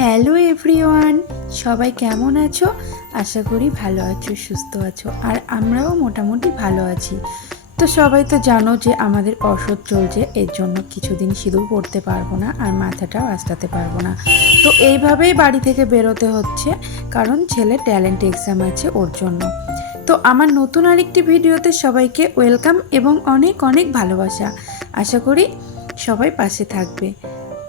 Hello everyone, সবাই কেমন আছো? আশা করি ভালো আছো, সুস্থ আছো, আর আমরাও মোটামুটি ভালো আছি। তো সবাই তো জানো যে আমাদের অসৎ চলছে, এর জন্য কিছুদিন সিঁদুর পড়তে পারব না আর মাথাটাও আঁচড়াতে পারব না। তো এইভাবেই বাড়ি থেকে বেরোতে হচ্ছে, কারণ ছেলে ট্যালেন্ট এক্সাম আছে ওর জন্য। তো আমার নতুন আরেকটি ভিডিওতে সবাইকে ওয়েলকাম এবং অনেক অনেক ভালোবাসা। আশা করি সবাই পাশে থাকবে।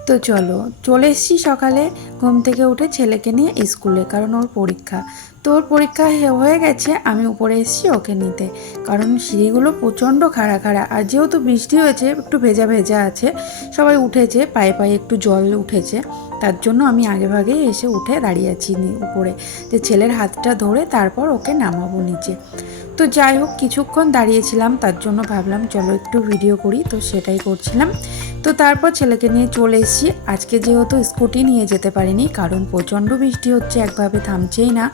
তো চলো, চলে এসেছি সকালে। ঘুম থেকে উঠে ছেলেকে নিয়ে স্কুলে, কারণ ওর পরীক্ষা। তো ওর পরীক্ষা হয়ে গেছে, আমি উপরে এসেছি ওকে নিতে। কারণ সিঁড়িগুলো প্রচণ্ড খাড়া খাড়া, আর যেহেতু বৃষ্টি হয়েছে, একটু ভেজা ভেজা আছে, সবাই উঠেছে, পায়ে পায়ে একটু জল উঠেছে, তার জন্য আমি আগে ভাগেই এসে উঠে দাঁড়িয়ে আছি উপরে। যে ছেলের হাতটা ধরে তারপর ওকে নামাবো নিচে। তো যাই হোক, কিছুক্ষণ দাঁড়িয়েছিলাম, তার জন্য ভাবলাম চলো একটু ভিডিও করি, তো সেটাই করছিলাম। তো তারপর ছেলেকে নিয়ে চলে এসেছি। আজকে যেহেতু স্কুটি নিয়ে যেতে পারিনি, কারণ প্রচণ্ড বৃষ্টি হচ্ছে, একভাবে থামছেই না।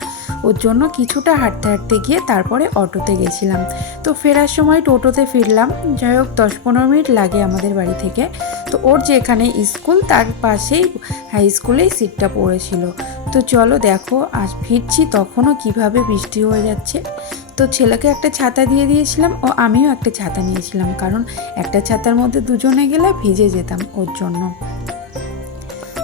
ওর জন্য কিছুটা হাঁটতে হাঁটতে গিয়ে তারপরে অটোতে গেছিলাম। তো ফেরার সময় টোটোতে ফিরলাম। যাই হোক, দশ পনেরো মিনিট লাগে আমাদের বাড়ি থেকে। তো ওর যেখানে স্কুল, তার পাশেই হাই স্কুলেই সিটটা পড়েছিল। তো চলো দেখো, আজ ফিরছি, তখনও কীভাবে বৃষ্টি হয়ে যাচ্ছে। তো ছেলেকে একটা ছাতা দিয়ে দিয়েছিলাম ও আমিও একটা ছাতা নিয়েছিলাম, কারণ একটা ছাতার মধ্যে দুজনে গেলে ভিজে যেতাম ওর জন্য।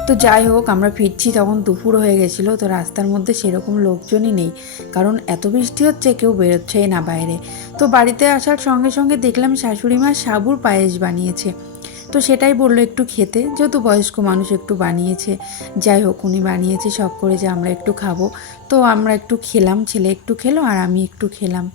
তো যাই হোক, আমরা ফিরছি তখন দুপুর হয়ে গেছিল, তো রাস্তার মধ্যে সেরকম লোকজনই নেই, কারণ এত বৃষ্টি হচ্ছে কেউ বেরোচ্ছেই না বাইরে। তো বাড়িতে আসার সঙ্গে সঙ্গে দেখলাম শাশুড়ি মা সাবুর পায়েস বানিয়েছে। তো সেটাই বলল একটু খেতে, যেহেতু বয়স্ক মানুষ একটু বানিয়েছে। যাই হোক, উনি বানিয়েছে, শখ করে যে আমরা একটু খাব। তো আমরা একটু খেলাম, ছেলে একটু খেলো আর আমি একটু খেলাম।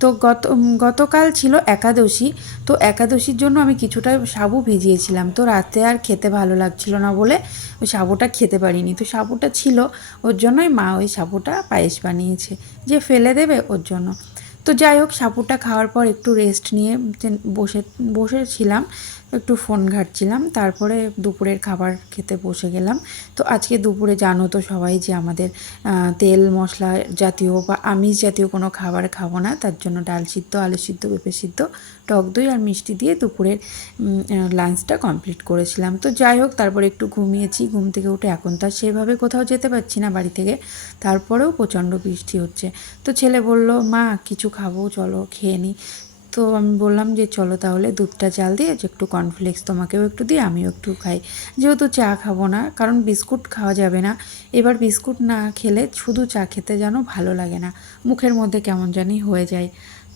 তো গত গতকাল ছিল একাদশী, তো একাদশীর জন্য আমি কিছুটা সাবু ভিজিয়েছিলাম। তো রাতে আর খেতে ভালো লাগছিল না বলে ওই সাবুটা খেতে পারিনি। তো সাবুটা ছিল, ওর জন্যই মা ওই সাবুটা পায়েস বানিয়েছে, যে ফেলে দেবে ওর জন্য। তো যাই হোক সাপুটা খাওয়ার পর একটু রেস্ট নিয়ে বসে, বসেছিলাম। একটু ফোন ঘাটছিলাম, তারপরে দুপুরের খাবার খেতে বসে গেলাম। তো আজকে দুপুরে জানো তো সবাই যে আমাদের তেল, মশলা জাতীয় বা আমিষ জাতীয় কোনো খাবার খাব না, তার জন্য ডাল সিদ্ধ, আলু সিদ্ধ, পেঁপে সিদ্ধ, টক দই আর মিষ্টি দিয়ে দুপুরের লাঞ্চটা কমপ্লিট করেছিলাম। তো যাই হোক, তারপরে একটু ঘুমিয়েছি, ঘুম থেকে উঠে এখন তো আর সেভাবে কোথাও যেতে পারছি না বাড়ি থেকে, তারপরেও প্রচণ্ড বৃষ্টি হচ্ছে। তো ছেলে বলল, মা, কিছু খাব, চলো, খেয়ে নিই তো আমি বললাম যে, চলো তাহলে দুধটা চাল দিয়ে একটু কর্নফ্লেক্স তোমাকেও একটু দিই, আমিও একটু খাই। যেহেতু চা খাব না, কারণ বিস্কুট খাওয়া যাবে না। এবার বিস্কুট না খেলে শুধু চা খেতে যেন ভালো লাগে না, মুখের মধ্যে কেমন জানি হয়ে যায়।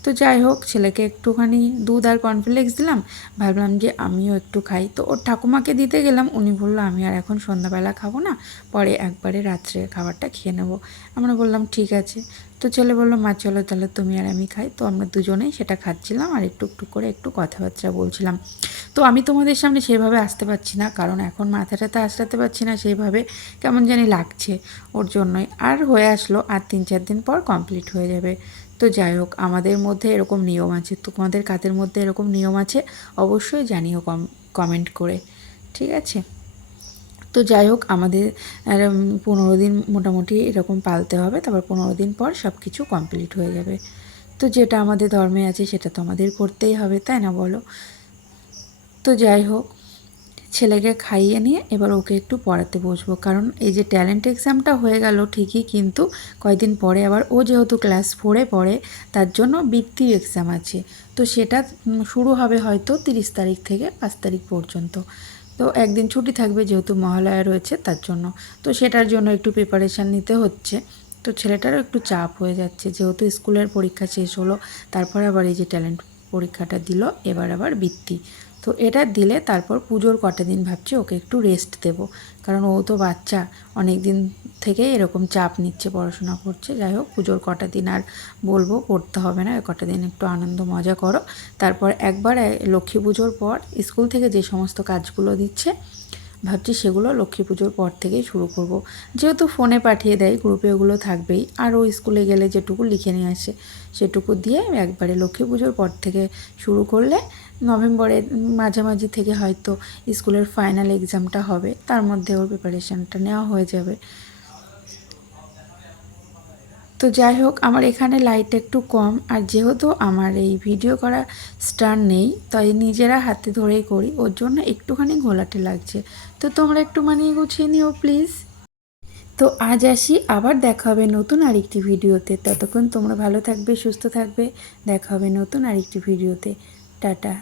তো যাই হোক, ছেলেকে একটুখানি দুধ আর কর্নফ্লেক্স দিলাম। ভাবলাম যে আমিও একটু খাই। তো ওর ঠাকুমাকে দিতে গেলাম। উনি বলল, আমি আর এখন সন্ধ্যাবেলা খাব না। পরে একবারে রাত্রে খাবারটা খেয়ে নেব। আমরা বললাম, ঠিক আছে। তো ছেলে বলল, মা, চলো তাহলে তুমি আর আমি খাই। তো আমরা দুজনেই সেটা খাচ্ছিলাম আর একটু একটু করে একটু কথাবার্তা বলছিলাম। তো আমি তোমাদের সামনে সেভাবে আসতে পারছি না, কারণ এখন মাথাটাতে আসতে পারছি না সেইভাবে কেমন জানি লাগছে ওর জন্যই। আর হয়ে আসলো, আর তিন চার দিন পর কমপ্লিট হয়ে যাবে। তো যাই হোক, আমাদের মধ্যে এরকম নিয়ম আছে। তোমাদের কাদের মধ্যে এরকম নিয়ম আছে, অবশ্যই জানিও কম কমেন্ট করে, ঠিক আছে? তো যাই হোক, আমাদের পনেরো দিন মোটামুটি এরকম পালতে হবে, তারপর পনেরো দিন পর সব কিছু কমপ্লিট হয়ে যাবে। তো যেটা আমাদের ধর্মে আছে, সেটা তো আমাদের করতেই হবে, তাই না বলো? তো যাই হোক ছেলেকে খাইয়ে নিয়ে এবার ওকে একটু পড়াতে বসবো। কারণ এই যে ট্যালেন্ট এক্সামটা হয়ে গেল ঠিকই, কিন্তু কয়েকদিন পরে আবার ও যেহেতু ক্লাস ফোরে পড়ে, তার জন্য বৃত্তি এক্সাম আছে। তো সেটা শুরু হবে হয়তো তিরিশ তারিখ থেকে পাঁচ তারিখ পর্যন্ত। তো একদিন ছুটি থাকবে যেহেতু মহালয়া রয়েছে তার জন্য। তো সেটার জন্য একটু প্রিপারেশান নিতে হচ্ছে। তো ছেলেটারও একটু চাপ হয়ে যাচ্ছে, যেহেতু স্কুলের পরীক্ষা শেষ হলো, তারপরে আবার এই যে ট্যালেন্ট পরীক্ষাটা দিল, এবার আবার বৃত্তি। তো এটা দিলে তারপর পুজোর কটা দিন ভাবছি ওকে একটু রেস্ট দেব। কারণ ও তো বাচ্চা অনেক দিন থেকে এরকম চাপ নিচ্ছে, পড়াশোনা করছে। যাই হোক, পুজোর কটা দিন আর বলব পড়তে হবে না কটা দিন একটু আনন্দ, মজা করো। তারপর একবার লক্ষ্মী পুজোর পর, স্কুল থেকে যে সমস্ত কাজগুলো দিচ্ছে ভাবছি সেগুলো লক্ষ্মী পুজোর পর থেকেই শুরু করব। যেহেতু ফোনে পাঠিয়ে দেয়, গ্রুপে ওগুলো থাকবেই আর ও স্কুলে গেলে যেটুকু লিখে নিয়ে আসে, সেটুকু দিয়ে একবারে লক্ষ্মী পুজোর পর থেকে শুরু করলে নভেম্বরের মাঝামাঝি থেকে হয়তো স্কুলের ফাইনাল এক্সামটা হবে, তার মধ্যে ওর প্রিপারেশানটা নেওয়া হয়ে যাবে তো যাই হোক, আমার এখানে লাইট একটু কম, আর যেহেতু আমার এই ভিডিও করা স্টার নেই, তাই নিজেরা হাতে ধরেই করি, ওর জন্য একটুখানি ঘোলাটে লাগছে। তো তোমরা একটু মানিয়ে গুছিয়ে নিও প্লিজ তো আজ আসি, আবার দেখা হবে নতুন আরেকটি ভিডিওতে ততক্ষণ তোমরা ভালো থাকবে, সুস্থ থাকবে, দেখা হবে নতুন আরেকটি ভিডিওতে টাটা।